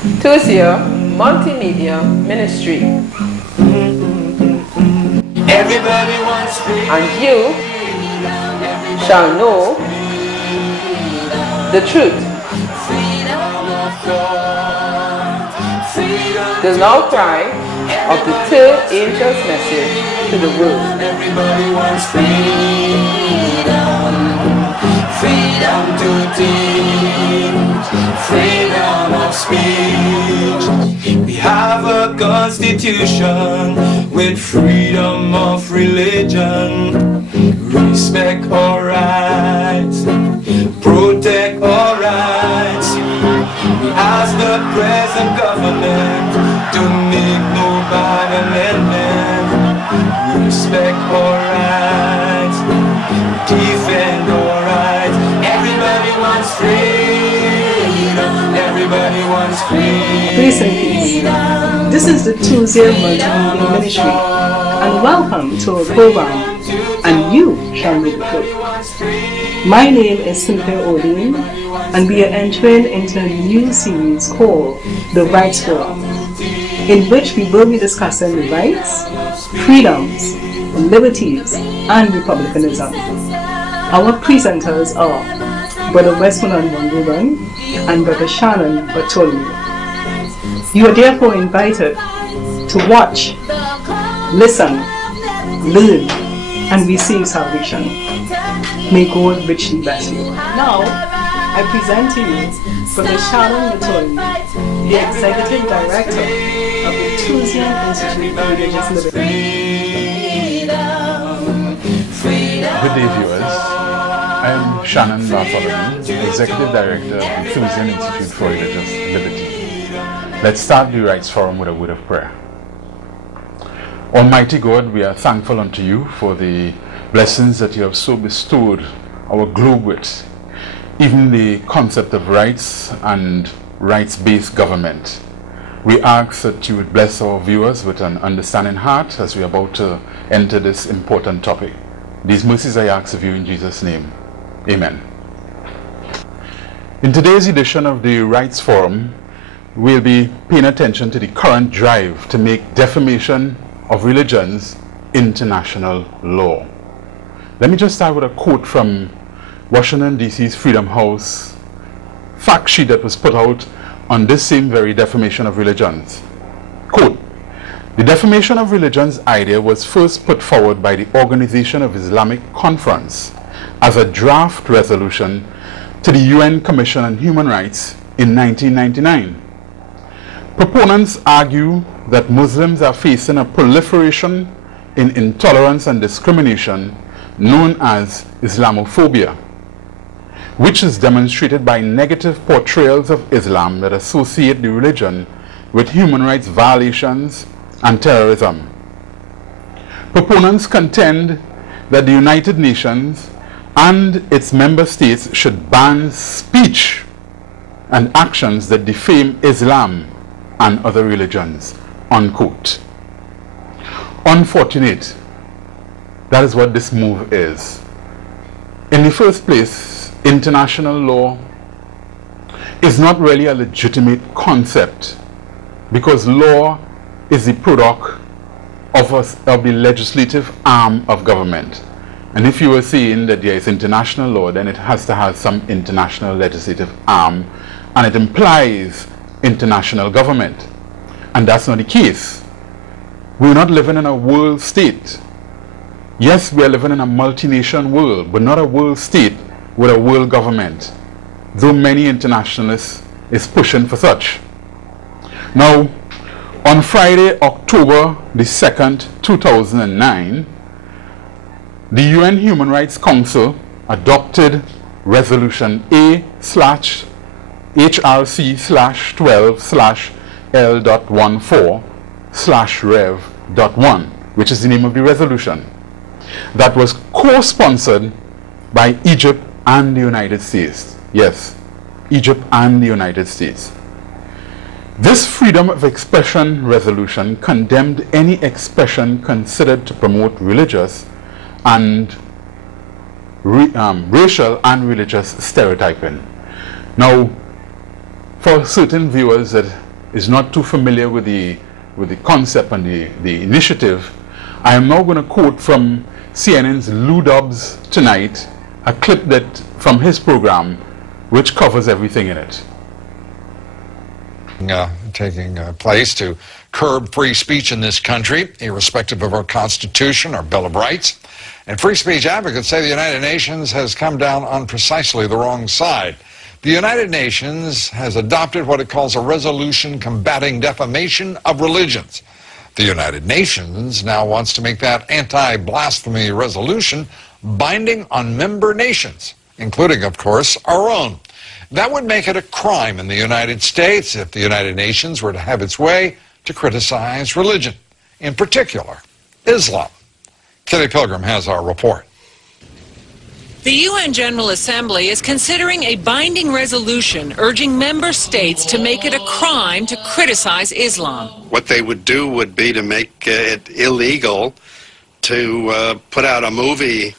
Tuesday Multimedia Ministry. Everybody wants freedom. And you shall know the truth. The loud cry of the third angel's message to the world. Everybody wants freedom. Freedom to teach. Freedom of speech. We have a constitution with freedom of religion. Respect our rights. Protect our rights. We ask the present government to make no bad amendment. Respect our rights. Defend our rights. Everybody wants freedom. Everybody wants freedom. Grace and peace. This is the Tuesday Multimedia Ministry, and welcome to our program, And You Shall Know the Truth. My name is Cynthia Odin, and we are entering into a new series called The Rights Forum, in which we will be discussing the rights, freedoms, liberties, and republicanism. Our presenters are Brother Westmoreland Wanguban and Brother Shannon Bartholomew. You are therefore invited to watch, listen, learn, and receive salvation. May God richly bless you. Now, I present to you Brother Shannon Bartholomew, the Executive Director of the Tuesday Institute for Religious Liberty. Good day, viewers. I am Shannon Bartholomew, Executive Director of the Tuesday Institute for Religious Liberty. Let's start the Rights Forum with a word of prayer. Almighty God, we are thankful unto you for the blessings that you have so bestowed our globe with, even the concept of rights and rights-based government. We ask that you would bless our viewers with an understanding heart as we are about to enter this important topic. These mercies I ask of you in Jesus' name. Amen. In today's edition of the Rights Forum, we'll be paying attention to the current drive to make defamation of religions international law. Let me just start with a quote from Washington, D.C.'s Freedom House fact sheet that was put out on this same very defamation of religions. Quote, "The defamation of religions idea was first put forward by the Organization of Islamic Conference as a draft resolution to the UN Commission on Human Rights in 1999. Proponents argue that Muslims are facing a proliferation in intolerance and discrimination known as Islamophobia, which is demonstrated by negative portrayals of Islam that associate the religion with human rights violations and terrorism. Proponents contend that the United Nations and its member states should ban speech and actions that defame Islam and other religions." Unquote. Unfortunate. That is what this move is. In the first place, international law is not really a legitimate concept because law is the product of the legislative arm of government. And if you were saying that there is international law, then it has to have some international legislative arm, and it implies international government. And that's not the case. We're not living in a world state. Yes, we are living in a multi-nation world, but not a world state with a world government, though many internationalists is pushing for such. Now, on Friday, October the 2nd, 2009, the UN Human Rights Council adopted Resolution A/HRC/12/L.14/Rev.1, which is the name of the resolution, that was co-sponsored by Egypt and the United States. Yes, Egypt and the United States. This freedom of expression resolution condemned any expression considered to promote religious and racial and religious stereotyping. Now, for certain viewers that is not too familiar with the concept and the initiative, I am now going to quote from CNN's Lou Dobbs tonight, a clip from his program, which covers everything in it. Taking place to curb free speech in this country, irrespective of our Constitution, our Bill of Rights. And free speech advocates say the United Nations has come down on precisely the wrong side. The United Nations has adopted what it calls a resolution combating defamation of religions. The United Nations now wants to make that anti-blasphemy resolution binding on member nations, including, of course, our own. That would make it a crime in the United States if the United Nations were to have its way to criticize religion, in particular, Islam. Kitty Pilgrim has our report. The UN General Assembly is considering a binding resolution urging member states to make it a crime to criticize Islam. What they would do would be to make it illegal to put out a movie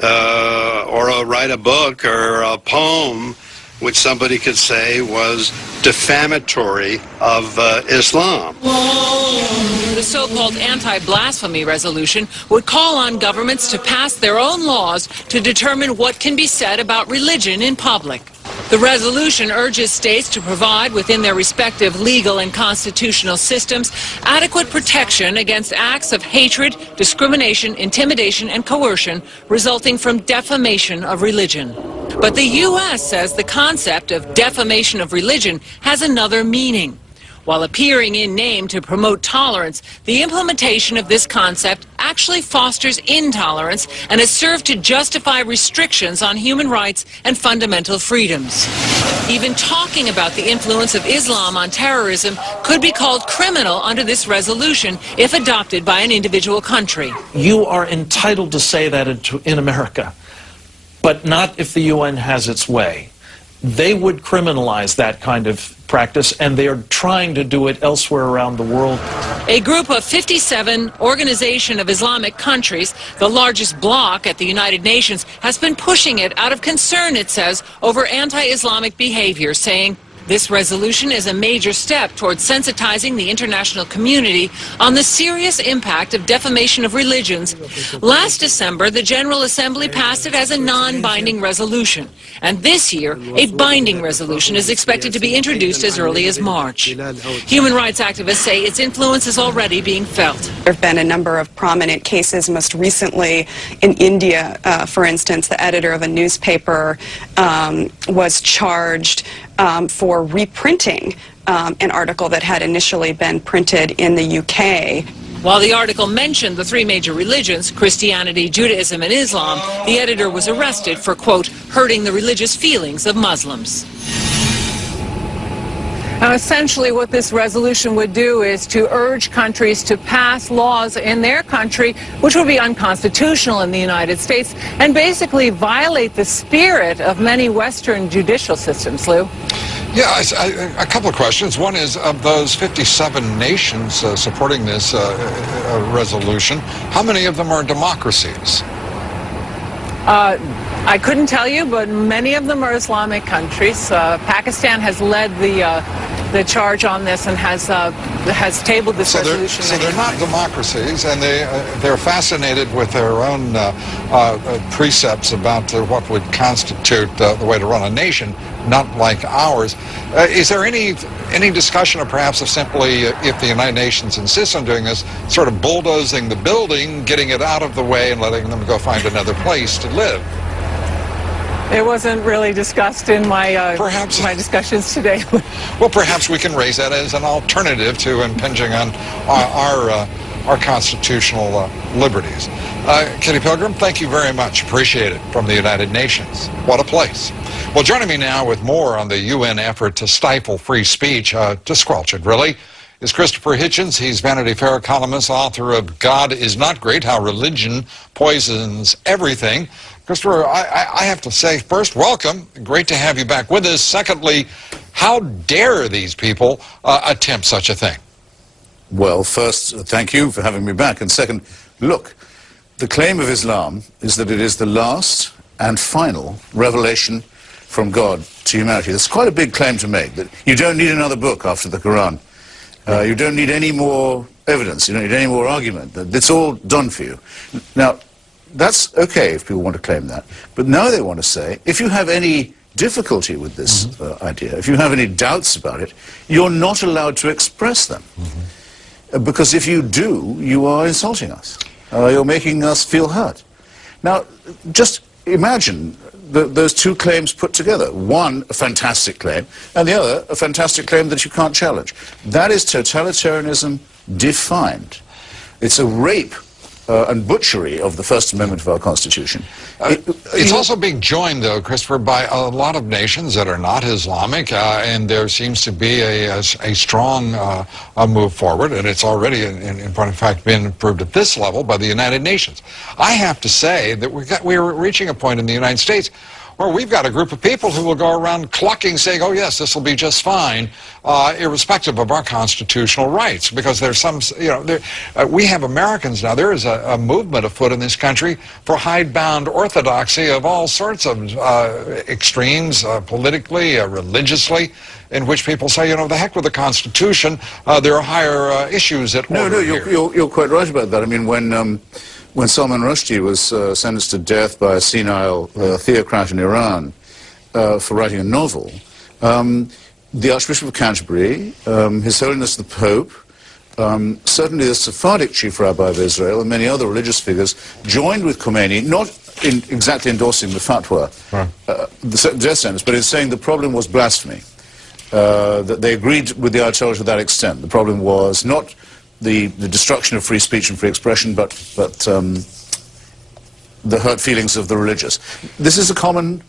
or write a book or a poem which somebody could say was defamatory of Islam. The so-called anti-blasphemy resolution would call on governments to pass their own laws to determine what can be said about religion in public. The resolution urges states to provide within their respective legal and constitutional systems adequate protection against acts of hatred, discrimination, intimidation, and coercion resulting from defamation of religion. But the U.S. says the concept of defamation of religion has another meaning. While appearing in name to promote tolerance, the implementation of this concept actually fosters intolerance and has served to justify restrictions on human rights and fundamental freedoms. Even talking about the influence of Islam on terrorism could be called criminal under this resolution if adopted by an individual country. You are entitled to say that in America, but not if the UN has its way. They would criminalize that kind of practice, and they are trying to do it elsewhere around the world. A group of 57 Organization of Islamic Countries, the largest bloc at the United Nations, has been pushing it out of concern, it says, over anti-Islamic behavior, saying this resolution is a major step towards sensitizing the international community on the serious impact of defamation of religions. Last December, the General Assembly passed it as a non-binding resolution. And this year, a binding resolution is expected to be introduced as early as March. Human rights activists say its influence is already being felt. There have been a number of prominent cases, most recently in India, for instance, the editor of a newspaper was charged for reprinting an article that had initially been printed in the UK. While the article mentioned the three major religions, Christianity, Judaism, and Islam, the editor was arrested for, quote, hurting the religious feelings of Muslims. Now, essentially what this resolution would do is to urge countries to pass laws in their country which would be unconstitutional in the United States and basically violate the spirit of many Western judicial systems, Lou. Yeah, a couple of questions. One is, of those 57 nations supporting this resolution, how many of them are democracies? I couldn't tell you, but many of them are Islamic countries. Pakistan has led the charge on this and has tabled this resolution. So they're not democracies, and they're fascinated with their own precepts about what would constitute the way to run a nation, not like ours. Is there any discussion, or perhaps of simply, if the United Nations insists on doing this, sort of bulldozing the building, getting it out of the way, and letting them go find another place to live? It wasn't really discussed in my my discussions today. Well, perhaps we can raise that as an alternative to impinging on our constitutional liberties. Kitty Pilgrim, thank you very much. Appreciate it, from the United Nations. What a place. Well, joining me now with more on the UN effort to stifle free speech, to squelch it, really, is Christopher Hitchens. He's Vanity Fair columnist, author of God is Not Great, How Religion Poisons Everything. Christopher, I have to say, first, welcome. Great to have you back with us. Secondly, how dare these people attempt such a thing? Well, first, thank you for having me back. And second, look, the claim of Islam is that it is the last and final revelation from God to humanity. That's quite a big claim to make, that you don't need another book after the Quran You don't need any more evidence. You don't need any more argument. It's all done for you. Now, that's okay if people want to claim that. But now they want to say, if you have any difficulty with this idea, if you have any doubts about it, you're not allowed to express them. Because if you do, you are insulting us. You're making us feel hurt. Now, just imagine those two claims put together. One, a fantastic claim, and the other, a fantastic claim that you can't challenge. That is totalitarianism defined. It's a rape and butchery of the First Amendment of our Constitution. It's also being joined, though, Christopher, by a lot of nations that are not Islamic, and there seems to be a strong move forward, and it's already, in point of fact, been approved at this level by the United Nations. I have to say that we're reaching a point in the United States where we've got a group of people who will go around clucking, saying, oh, yes, this will be just fine, irrespective of our constitutional rights, because there's some, we have Americans now. There is a movement afoot in this country for hidebound orthodoxy of all sorts of extremes, politically, religiously, in which people say, the heck with the Constitution, there are higher issues at order here. You're quite right about that. I mean, when Salman Rushdie was sentenced to death by a senile theocrat in Iran for writing a novel, the Archbishop of Canterbury, His Holiness the Pope, certainly the Sephardic chief rabbi of Israel, and many other religious figures joined with Khomeini, not in exactly endorsing the fatwa, the death sentence, but in saying the problem was blasphemy. That they agreed with the Ayatollah to that extent. The problem was not the destruction of free speech and free expression, but the hurt feelings of the religious. This is a common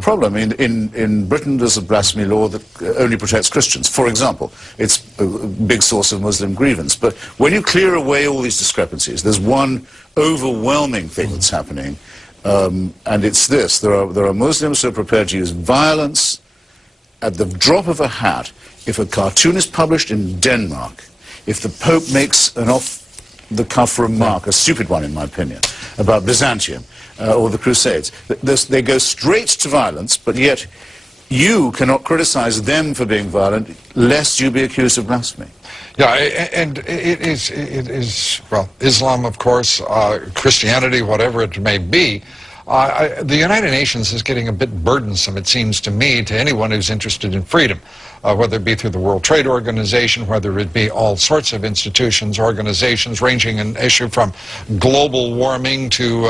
problem. In Britain, there's a blasphemy law that only protects Christians, for example. It's a big source of Muslim grievance. But when you clear away all these discrepancies, there's one overwhelming thing that's happening, and it's this. There are Muslims who are prepared to use violence at the drop of a hat if a cartoon is published in Denmark, if the Pope makes an off-the-cuff remark, a stupid one in my opinion, about Byzantium or the Crusades. They go straight to violence, but yet you cannot criticize them for being violent, lest you be accused of blasphemy. Yeah, and it is, well, Islam, of course, Christianity, whatever it may be. The United Nations is getting a bit burdensome, it seems to me, to anyone who's interested in freedom, whether it be through the World Trade Organization, whether it be all sorts of institutions, organizations, ranging in issue from global warming to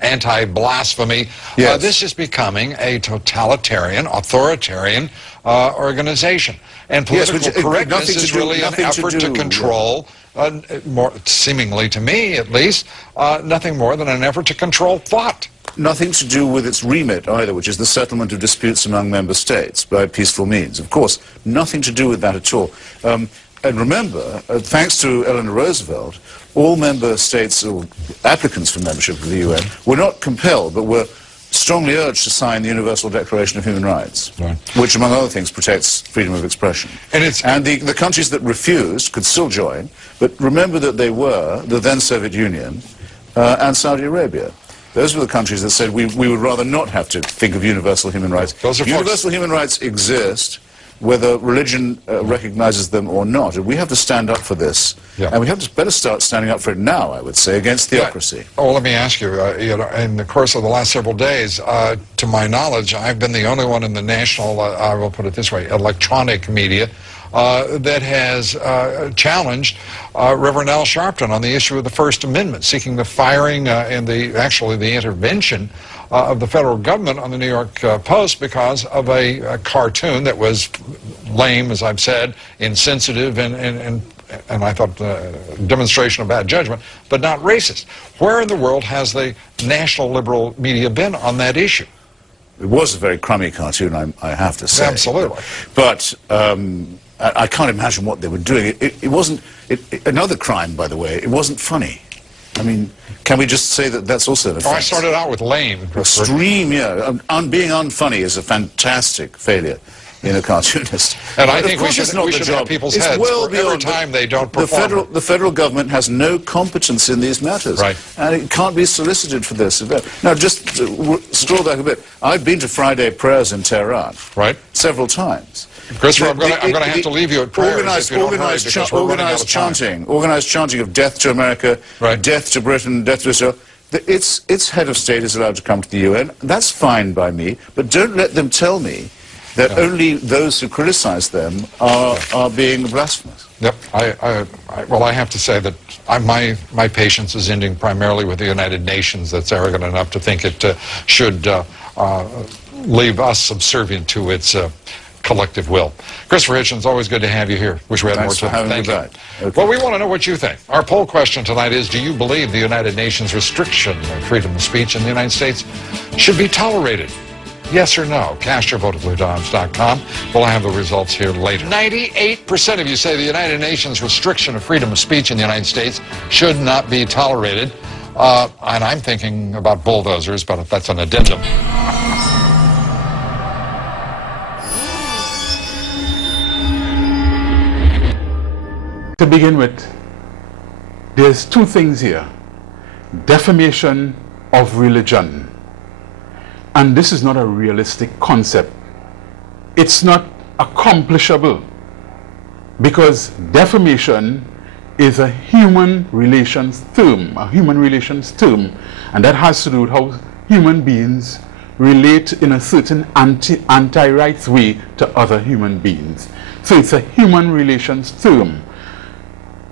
anti-blasphemy. Yes. This is becoming a totalitarian, authoritarian organization. And political correctness is really an effort to control, more seemingly to me at least, nothing more than an effort to control thought. Nothing to do with its remit either, which is the settlement of disputes among member states by peaceful means. Of course, nothing to do with that at all. And remember, thanks to Eleanor Roosevelt, all member states or applicants for membership of the UN were not compelled, but were strongly urged to sign the Universal Declaration of Human Rights, which, among other things, protects freedom of expression. And the countries that refused could still join, but remember that they were the then Soviet Union and Saudi Arabia. Those were the countries that said we would rather not have to think of universal human rights. Universal human rights exist whether religion recognizes them or not. And we have to stand up for this. And we have to better start standing up for it now, I would say, against theocracy. Oh, let me ask you, in the course of the last several days, to my knowledge, I've been the only one in the national, I will put it this way, electronic media that has challenged Reverend Al Sharpton on the issue of the First Amendment, seeking the firing and actually the intervention of the federal government on the New York Post because of a cartoon that was lame, as I've said, insensitive, and I thought demonstration of bad judgment, but not racist. Where in the world has the national liberal media been on that issue? It was a very crummy cartoon, I have to say. Absolutely. But I can't imagine what they were doing. It wasn't, another crime, by the way, it wasn't funny. I mean, can we just say that that's also an offense? I started out with lame. Extreme, yeah. Being unfunny is a fantastic failure in a cartoonist. And I think we should have people's heads every time they don't perform. The federal government has no competence in these matters. Right. And it can't be solicited for this. Now, just scroll back a bit. I've been to Friday prayers in Tehran. Right. Several times. Christopher, I'm going to have to leave you at prayers Organized chanting of death to America, death to Britain, death to Israel. Its head of state is allowed to come to the UN. That's fine by me, but don't let them tell me that only those who criticize them are being blasphemous. Yep. Well, I have to say that my patience is ending primarily with the United Nations that's arrogant enough to think it should leave us subservient to its collective will. Christopher Hitchens, always good to have you here. Wish we had more time. Thank you. Okay. Well, we want to know what you think. Our poll question tonight is, do you believe the United Nations restriction of freedom of speech in the United States should be tolerated? Yes or no? Cast your vote at BlueDimes.com. We'll have the results here later. 98% of you say the United Nations restriction of freedom of speech in the United States should not be tolerated. And I'm thinking about bulldozers, but that's an addendum. To begin with, there's two things here. Defamation of religion. And this is not a realistic concept. It's not accomplishable, because defamation is a human relations term, and that has to do with how human beings relate in a certain anti-rights way to other human beings. So it's a human relations term.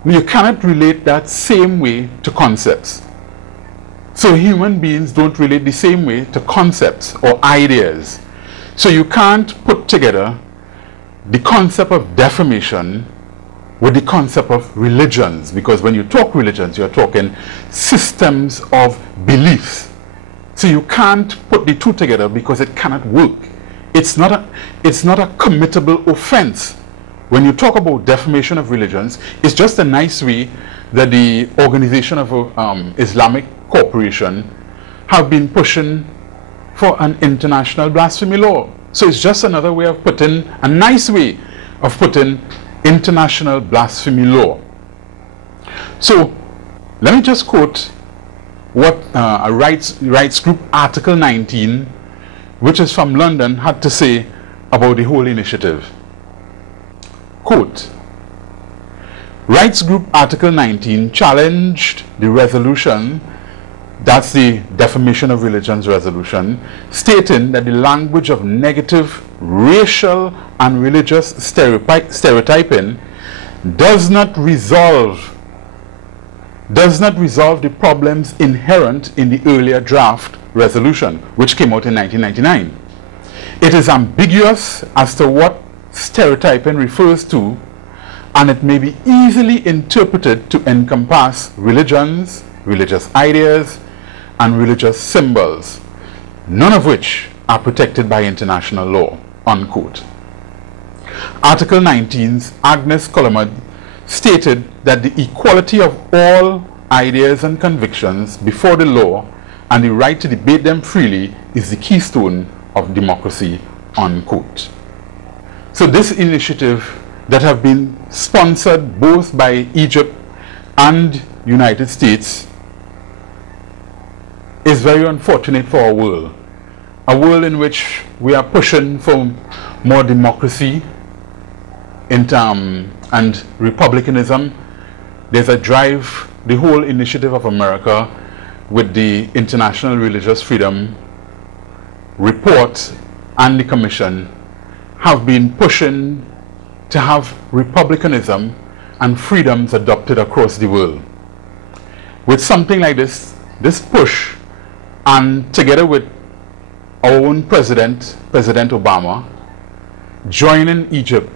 You cannot relate that same way to concepts. So human beings don't relate the same way to concepts or ideas. So you can't put together the concept of defamation with the concept of religions, because when you talk religions, you're talking systems of beliefs. So you can't put the two together because it cannot work. It's not a committable offense. When you talk about defamation of religions, it's just a nice way that the Organization of Islamic Cooperation have been pushing for an international blasphemy law. So it's just another way of putting, a nice way of putting international blasphemy law. So let me just quote what a rights group, Article 19, which is from London, had to say about the whole initiative. Quote, rights group Article 19 challenged the resolution, that's the Defamation of Religion's resolution, stating that the language of negative racial and religious stereotyping does not resolve the problems inherent in the earlier draft resolution, which came out in 1999. It is ambiguous as to what stereotyping refers to, and it may be easily interpreted to encompass religions, religious ideas, and religious symbols, none of which are protected by international law, unquote. Article 19's Agnes Colomad stated that the equality of all ideas and convictions before the law and the right to debate them freely is the keystone of democracy, unquote. So this initiative that have been sponsored both by Egypt and United States is very unfortunate for our world. A world in which we are pushing for more democracy and republicanism. There's a drive, the whole initiative of America with the International Religious Freedom Report and the Commission have been pushing to have republicanism and freedoms adopted across the world. With something like this push, and together with our own President Obama, joining Egypt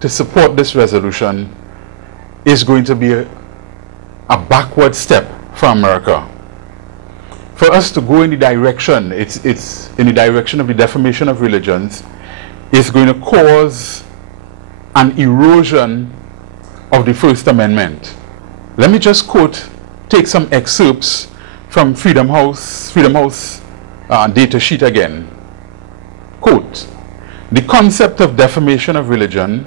to support this resolution is going to be a backward step for America. For us to go in the direction, it's in the direction of the defamation of religions, is going to cause an erosion of the First Amendment. Let me just take some excerpts from Freedom House data sheet again. Quote, the concept of defamation of religion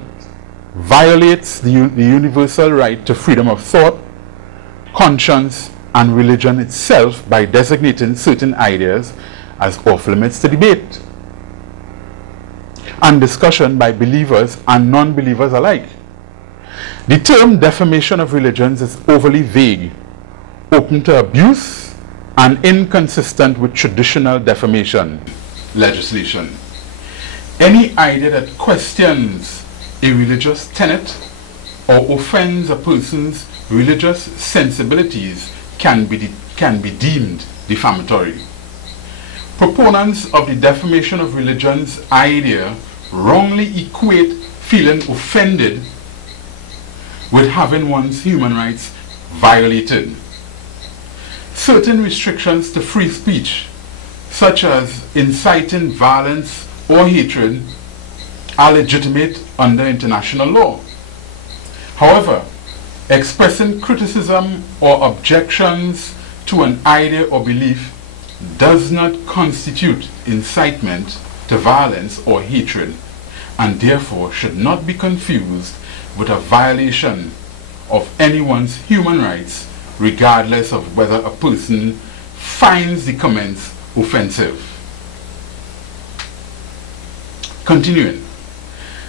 violates the universal right to freedom of thought, conscience, and religion itself by designating certain ideas as off limits to debate. and discussion by believers and non-believers alike. The term defamation of religions is overly vague, open to abuse, and inconsistent with traditional defamation legislation. Any idea that questions a religious tenet or offends a person's religious sensibilities can be deemed defamatory. Proponents of the defamation of religions idea wrongly equate feeling offended with having one's human rights violated. Certain restrictions to free speech, such as inciting violence or hatred, are legitimate under international law. However, expressing criticism or objections to an idea or belief does not constitute incitement to violence or hatred, and therefore should not be confused with a violation of anyone's human rights, regardless of whether a person finds the comments offensive. Continuing,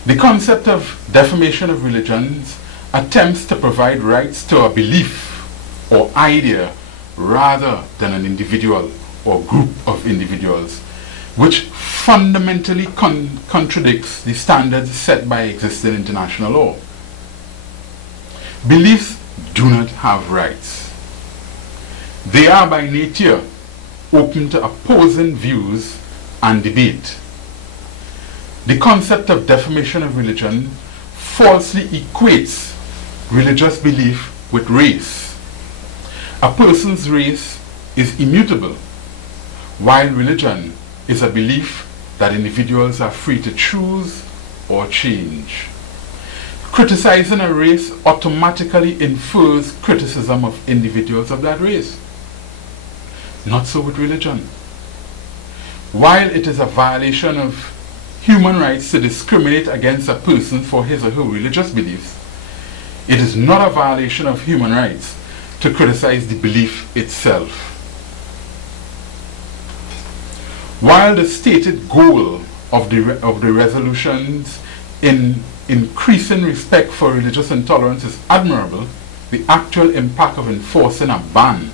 the concept of defamation of religions attempts to provide rights to a belief or idea rather than an individual or group of individuals, which fundamentally contradicts the standards set by existing international law. Beliefs do not have rights. They are by nature open to opposing views and debate. The concept of defamation of religion falsely equates religious belief with race. A person's race is immutable, while religion is a belief that individuals are free to choose or change. Criticizing a race automatically infers criticism of individuals of that race. Not so with religion. While it is a violation of human rights to discriminate against a person for his or her religious beliefs, it is not a violation of human rights to criticize the belief itself. While the stated goal of the resolutions in increasing respect for religious intolerance is admirable, the actual impact of enforcing a ban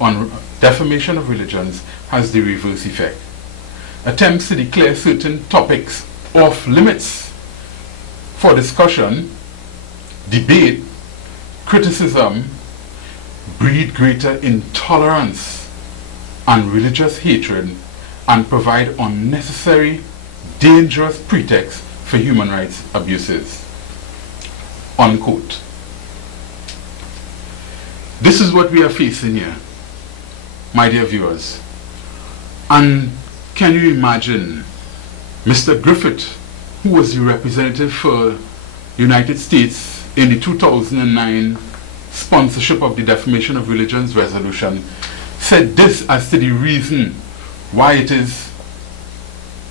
on defamation of religions has the reverse effect. Attempts to declare certain topics off limits for discussion, debate, criticism, breed greater intolerance and religious hatred and provide unnecessary, dangerous pretexts for human rights abuses. Unquote. This is what we are facing here, my dear viewers. And can you imagine Mr. Griffith, who was the representative for the United States in the 2009 sponsorship of the Defamation of Religions resolution, said this as to the reason why it is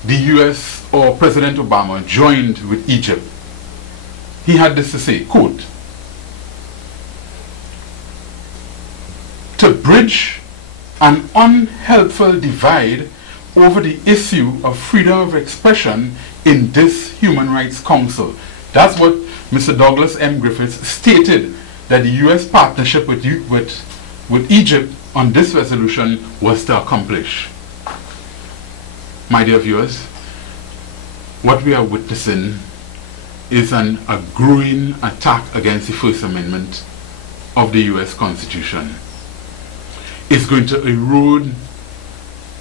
the US or President Obama joined with Egypt. He had this to say, quote, "To bridge an unhelpful divide over the issue of freedom of expression in this Human Rights Council." That's what Mr. Douglas M. Griffiths stated, that the US partnership with Egypt on this resolution was to accomplish. My dear viewers, what we are witnessing is a growing attack against the First Amendment of the US Constitution. It's going to erode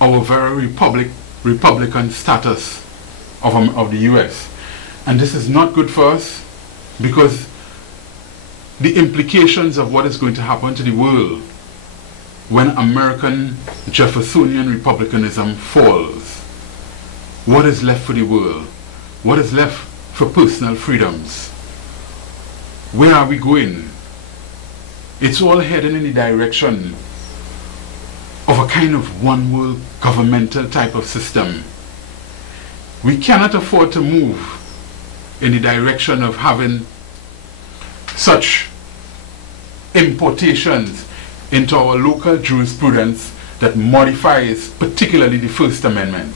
our very Republican status of the US. And this is not good for us, because the implications of what is going to happen to the world when American Jeffersonian republicanism falls. What is left for the world? What is left for personal freedoms? Where are we going? It's all heading in the direction of a kind of one world governmental type of system. We cannot afford to move in the direction of having such importations into our local jurisprudence that modifies particularly the First Amendment.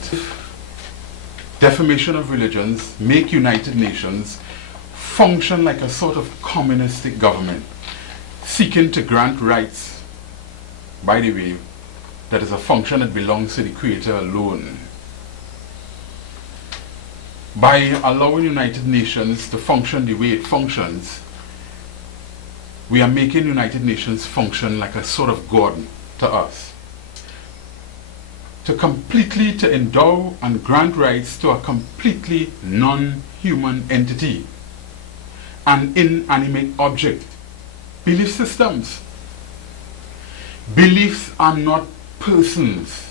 defamation of religions make United Nations function like a sort of communistic government, seeking to grant rights, by the way, that is a function that belongs to the Creator alone. By allowing United Nations to function the way it functions, we are making United Nations function like a sort of God to us. To endow and grant rights to a completely non-human entity, an inanimate object. Belief systems. Beliefs are not persons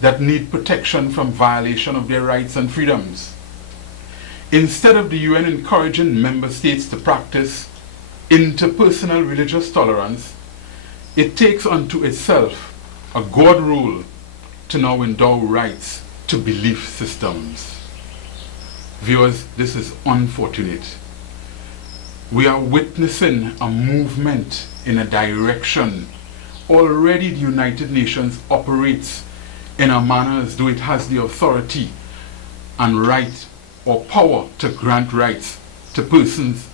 that need protection from violation of their rights and freedoms. Instead of the UN encouraging member states to practice interpersonal religious tolerance, it takes unto itself a God rule to now endow rights to belief systems. Viewers, this is unfortunate. We are witnessing a movement in a direction. Already the United Nations operates in a manner as though it has the authority and right or power to grant rights to persons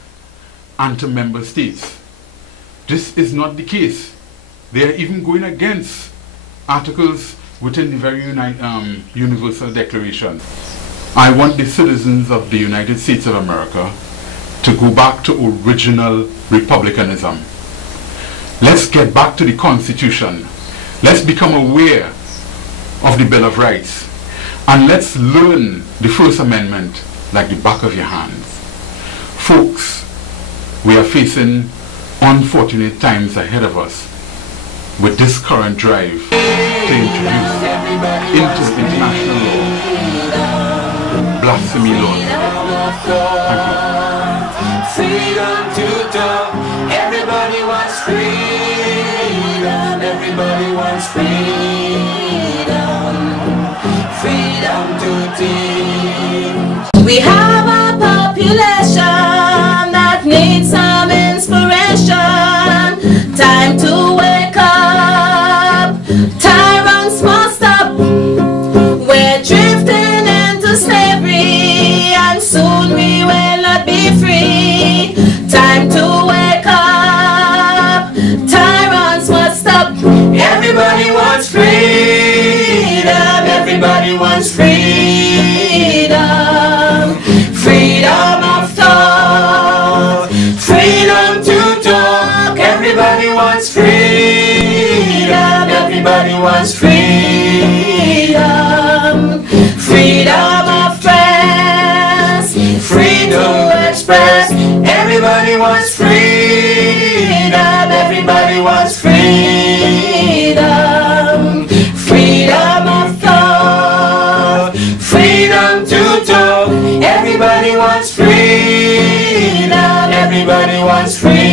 and to member states. This is not the case. They are even going against articles within the very Universal Declaration. I want the citizens of the United States of America to go back to original republicanism. Let's get back to the Constitution. Let's become aware of the Bill of Rights. And let's learn the First Amendment like the back of your hands. Folks, we are facing unfortunate times ahead of us with this current drive to introduce into international law blasphemy laws. Thank you. Freedom to talk, everybody wants freedom, everybody wants freedom, freedom to teach. We have a population that needs some inspiration. Time to wake up, tyrants must stop. We're drifting into slavery and soon we will not be free. Time to wake up, tyrants must stop. Everybody wants freedom, everybody wants freedom, freedom of thought, freedom to talk. Everybody wants freedom, everybody wants freedom, freedom of press, free to express. Everybody wants freedom, everybody wants freedom, freedom of thought, freedom to talk. Everybody wants freedom, everybody wants freedom.